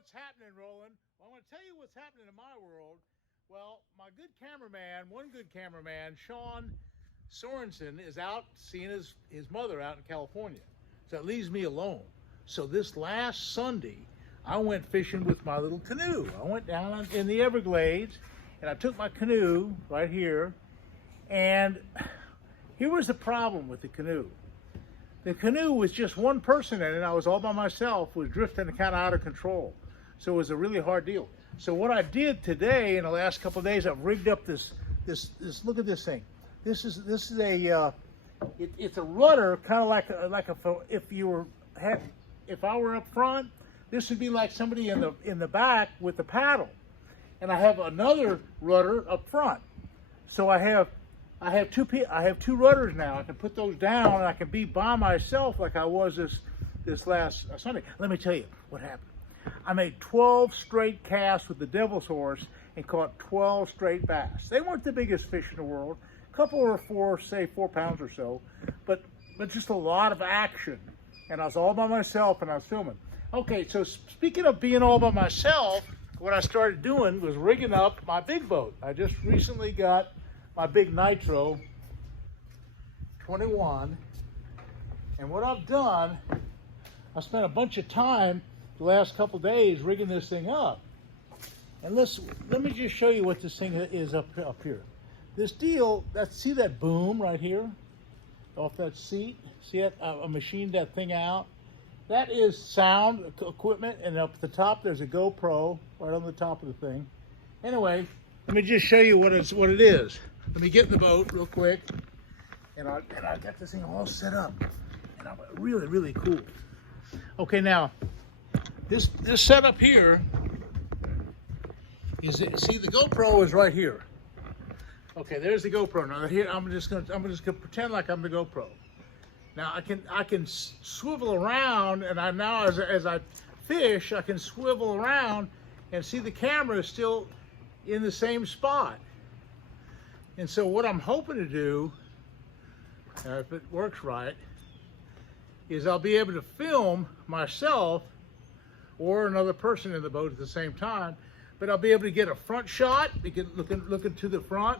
what's happening, Roland? Well, I'm going to tell you what's happening in my world. Well, my good cameraman, one good cameraman, Sean Sorenson, is out seeing his mother out in California. So it leaves me alone. So this last Sunday, I went fishing with my little canoe. I went down in the Everglades, and I took my canoe right here. And here was the problem with the canoe. The canoe was just one person in it. I was all by myself, was drifting kind of out of control. So it was a really hard deal. So what I did today, in the last couple of days, I've rigged up this. Look at this thing. This is a it's a rudder, kind of like if I were up front, this would be like somebody in the back with the paddle, and I have another rudder up front. So I have two rudders now. I can put those down, and I can be by myself like I was this last Sunday. Let me tell you what happened. I made 12 straight casts with the devil's horse and caught 12 straight bass. They weren't the biggest fish in the world. A couple were say 4 pounds or so, but just a lot of action. And I was all by myself, and I was filming. Okay, so speaking of being all by myself, what I started doing was rigging up my big boat. I just recently got my big Nitro 21, and what I've done, I spent a bunch of time the last couple days rigging this thing up. And let me just show you what this thing is up here. This deal, see that boom right here off that seat? See that? I machined that thing out. That is sound equipment, and up at the top there's a GoPro right on the top of the thing. Anyway, let me just show you what it is. Let me get in the boat real quick, and I got this thing all set up, and I'm really, really cool. Okay, now this setup here is, see, the GoPro is right here. Okay, there's the GoPro. Now here I'm just gonna pretend like I'm the GoPro. Now I can swivel around, and as I fish, I can swivel around and see the camera is still in the same spot. And so what I'm hoping to do, if it works right, is I'll be able to film myself or another person in the boat at the same time, but I'll be able to get a front shot, looking to the front,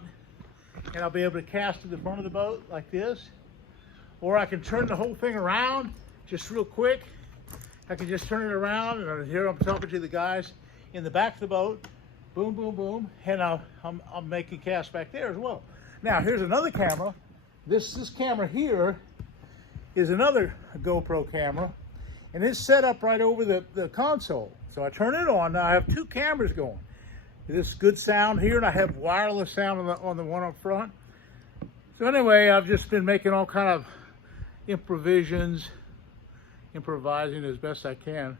and I'll be able to cast to the front of the boat like this. Or I can turn the whole thing around just real quick. I can just turn it around, and here I'm talking to the guys in the back of the boat. Boom, boom, boom, and I'll make a cast back there as well. Now here's another camera. This camera here is another GoPro camera, and it's set up right over the console. So I turn it on. Now I have 2 cameras going. This good sound here, and I have wireless sound on the one up front. So anyway, I've just been making all kind of improvising as best I can,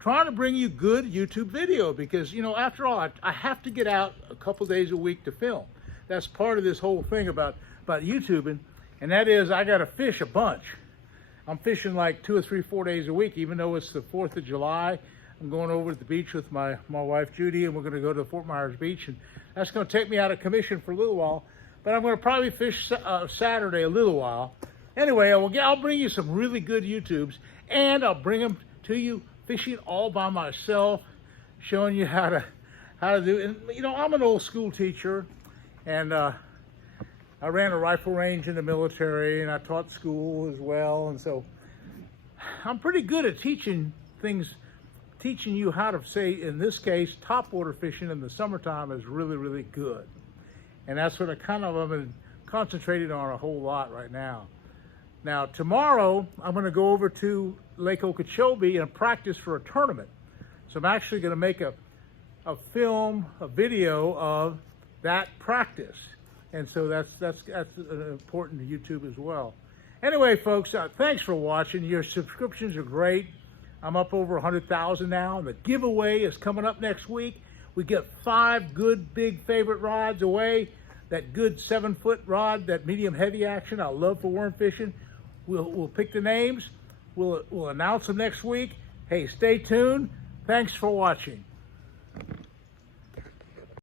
trying to bring you good YouTube video, because, you know, after all, I have to get out a couple days a week to film. That's part of this whole thing about YouTubing, and that is I got to fish a bunch. I'm fishing like 2 or 3, 4 days a week, even though it's the 4th of July. I'm going over to the beach with my wife Judy, and we're going to go to Fort Myers Beach, and that's going to take me out of commission for a little while, but I'm going to probably fish Saturday a little while. Anyway, I'll bring you some really good YouTubes, and I'll bring them to you fishing all by myself, showing you how to do it. And, you know, I'm an old school teacher, and I ran a rifle range in the military, and I taught school as well, and so I'm pretty good at teaching you how to, say, in this case, topwater fishing in the summertime is really, really good. And that's what I've been concentrating on a whole lot right now. Now, tomorrow, I'm going to go over to Lake Okeechobee and practice for a tournament. So I'm actually going to make a video of that practice. And so that's important to YouTube as well. Anyway, folks, thanks for watching. Your subscriptions are great. I'm up over 100,000 now. And the giveaway is coming up next week. We get 5 good, big favorite rods away. That good 7-foot rod, that medium heavy action I love for worm fishing. We'll pick the names. We'll announce them next week. Hey, stay tuned. Thanks for watching.